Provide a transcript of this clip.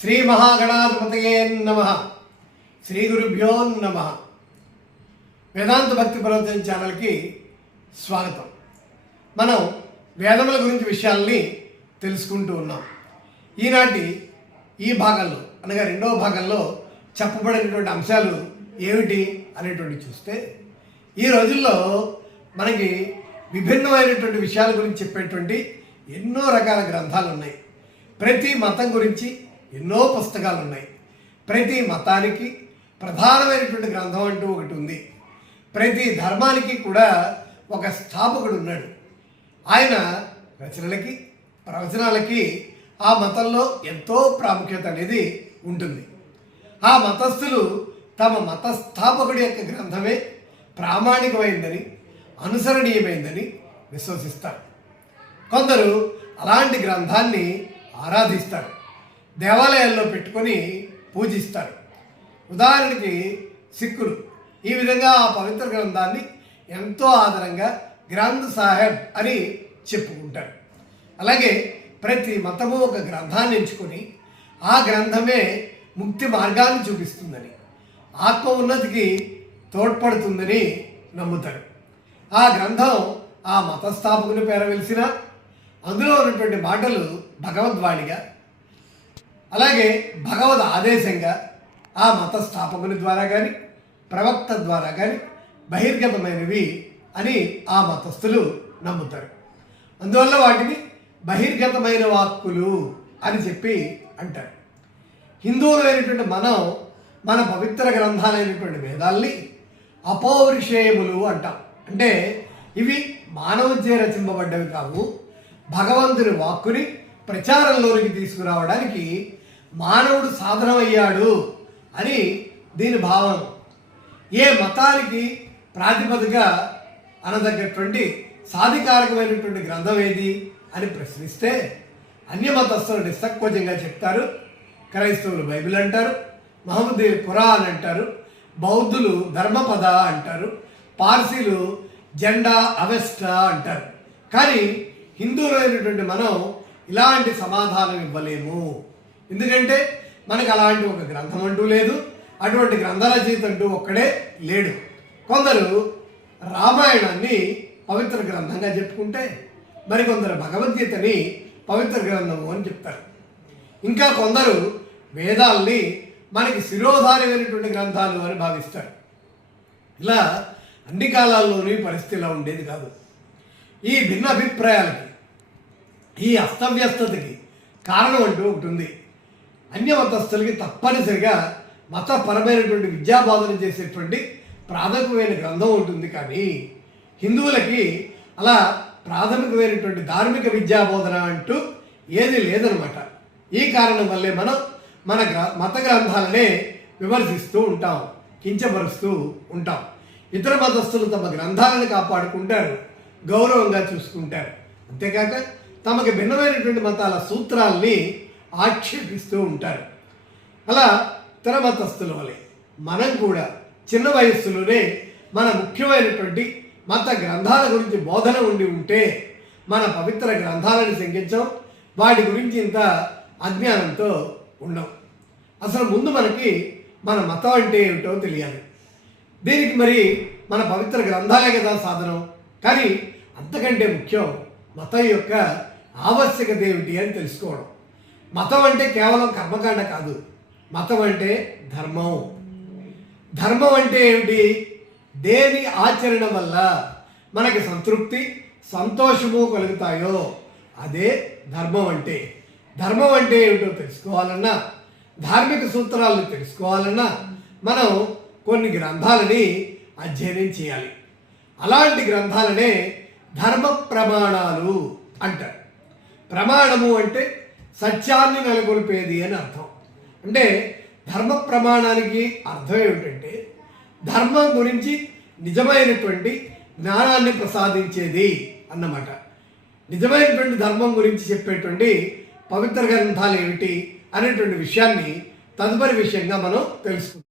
శ్రీ మహాగణాధిపతయే నమ. శ్రీ గురుభ్యో నమ. వేదాంత భక్తి పర్వతం ఛానల్కి స్వాగతం. మనం వేదముల గురించి విషయాల్ని తెలుసుకుంటూ ఉన్నాం. ఈనాటి ఈ భాగంలో అనగా రెండవ భాగంలో చెప్పబడినటువంటి అంశాలు ఏమిటి అనేటువంటి చూస్తే ఈ రోజుల్లో మనకి విభిన్నమైనటువంటి విషయాల గురించి చెప్పేటువంటి ఎన్నో రకాల గ్రంథాలు ఉన్నాయి ప్రతి మతం గురించి ఎన్నో పుస్తకాలు ఉన్నాయి ప్రతి మతానికి ప్రధానమైనటువంటి గ్రంథం అంటూ ఒకటి ఉంది. ప్రతి ధర్మానికి కూడా ఒక స్థాపకుడు ఉన్నాడు. ఆయన రచనలకి ప్రవచనాలకి ఆ మతంలో ఎంతో ప్రాముఖ్యత అనేది ఉంటుంది. ఆ మతస్థులు తమ మత స్థాపకుడి యొక్క గ్రంథమే ప్రామాణికమైందని అనుసరణీయమైందని విశ్వసిస్తారు. కొందరు అలాంటి గ్రంథాన్ని ఆరాధిస్తారు. దేవాలయాల్లో పెట్టుకొని పూజిస్తారు. ఉదాహరణకి సిక్కులు. ఈ విధంగా ఆ పవిత్ర గ్రంథాన్ని ఎంతో ఆదరంగా గ్రంథ్ సాహెబ్ అని చెప్పుకుంటారు. అలాగే ప్రతి మతము ఒక గ్రంథాన్ని ఎంచుకొని ఆ గ్రంథమే ముక్తి మార్గాన్ని చూపిస్తుందని ఆత్మ ఉన్నతికి తోడ్పడుతుందని నమ్ముతారు. ఆ గ్రంథం ఆ మతస్థాపకుని పేర వెలిసిన అందులో ఉన్నటువంటి మాటలు భగవద్వాణిగా అలాగే భగవద్ ఆదేశంగా ఆ మత స్థాపకుని ద్వారా కానీ ప్రవక్త ద్వారా కానీ బహిర్గతమైనవి అని ఆ మతస్థులు నమ్ముతారు. అందువల్ల వాటిని బహిర్గతమైన వాక్కులు అని చెప్పి అంటారు. హిందువులైనటువంటి మనం మన పవిత్ర గ్రంథాలైనటువంటి వేదాల్ని అపౌరుషేయములు అంటాం. అంటే ఇవి మానవచే రచింపబడ్డవి కావు. భగవంతుని వాక్కుని ప్రచారంలోనికి తీసుకురావడానికి మానవుడు సాధనమయ్యాడు అని దీని భావం ఏ మతానికి ప్రాతిపదిక అనదగ్గటువంటి సాధికారకమైనటువంటి గ్రంథం ఏది అని ప్రశ్నిస్తే అన్యమతస్థులు నిస్సక్వజంగా చెప్తారు క్రైస్తవులు బైబిల్ అంటారు మహమ్మదీ ఖురాన్ అంటారు బౌద్ధులు ధర్మపద అంటారు పార్సీలు జెండా అవెస్టా అంటారు. కానీ హిందువులైనటువంటి మనం ఇలాంటి సమాధానం ఇవ్వలేము. ఎందుకంటే మనకు అలాంటి ఒక గ్రంథం అంటూ లేదు. అటువంటి గ్రంథరచయిత అంటూ ఒక్కడే లేడు. కొందరు రామాయణాన్ని పవిత్ర గ్రంథంగా చెప్పుకుంటే మరికొందరు భగవద్గీతని పవిత్ర గ్రంథము అని చెప్తారు. ఇంకా కొందరు వేదాల్ని మనకి శిరోధారమైనటువంటి గ్రంథాలు అని భావిస్తారు. ఇలా అన్ని కాలాల్లోని పరిస్థితి ఇలా ఉండేది కాదు. ఈ భిన్న అభిప్రాయాలకి ఈ అస్తవ్యస్తతకి కారణం అంటూ ఒకటి ఉంది అన్య మతస్థులకి తప్పనిసరిగా మతపరమైనటువంటి విద్యాబోధన చేసేటువంటి ప్రాథమికమైన గ్రంథం ఉంటుంది. కానీ హిందువులకి అలా ప్రాథమికమైనటువంటి ధార్మిక విద్యాబోధన అంటూ ఏది లేదనమాట ఈ కారణం వల్లే మనం మన గ్ర మత గ్రంథాలనే విమర్శిస్తూ ఉంటాం కించపరుస్తూ ఉంటాం. ఇతర మతస్థులు తమ గ్రంథాలను కాపాడుకుంటారు గౌరవంగా చూసుకుంటారు. అంతేకాక తమకు భిన్నమైనటువంటి మతాల సూత్రాల్ని ఆక్షేపిస్తూ ఉంటారు. అలా ఇతర మతస్థుల వలె మనం కూడా చిన్న వయస్సులోనే మన ముఖ్యమైనటువంటి మత గ్రంథాల గురించి బోధన ఉండి ఉంటే మన పవిత్ర గ్రంథాలను శంకించాం వాటి గురించి ఇంత అజ్ఞానంతో ఉండం అసలు ముందు మనకి మన మతం అంటే ఏమిటో తెలియాలి. దీనికి మరి మన పవిత్ర గ్రంథాలే కదా సాధనం. కానీ అంతకంటే ముఖ్యం మతం యొక్క ఆవశ్యకత ఏమిటి అని తెలుసుకోవడం. మతం అంటే కేవలం కర్మకాండ కాదు. మతం అంటే ధర్మం. ధర్మం అంటే ఏమిటి? దేని ఆచరణ వల్ల మనకి సంతృప్తి సంతోషము కలుగుతాయో అదే ధర్మం అంటే. ధర్మం అంటే ఏమిటో తెలుసుకోవాలన్నా ధార్మిక సూత్రాలను తెలుసుకోవాలన్నా మనం కొన్ని గ్రంథాలని అధ్యయనం చేయాలి. అలాంటి గ్రంథాలనే ధర్మ ప్రమాణాలు అంటారు. ప్రమాణము అంటే సత్యాన్ని నెలకొల్పేది అని అర్థం. అంటే ధర్మ ప్రమాణానికి అర్థం ఏమిటంటే ధర్మం గురించి నిజమైనటువంటి జ్ఞానాన్ని ప్రసాదించేది అన్నమాట. నిజమైనటువంటి ధర్మం గురించి చెప్పేటువంటి పవిత్ర గ్రంథాలు ఏమిటి అనేటువంటి విషయాన్ని తదుపరి విషయంగా మనం తెలుసుకుందాం.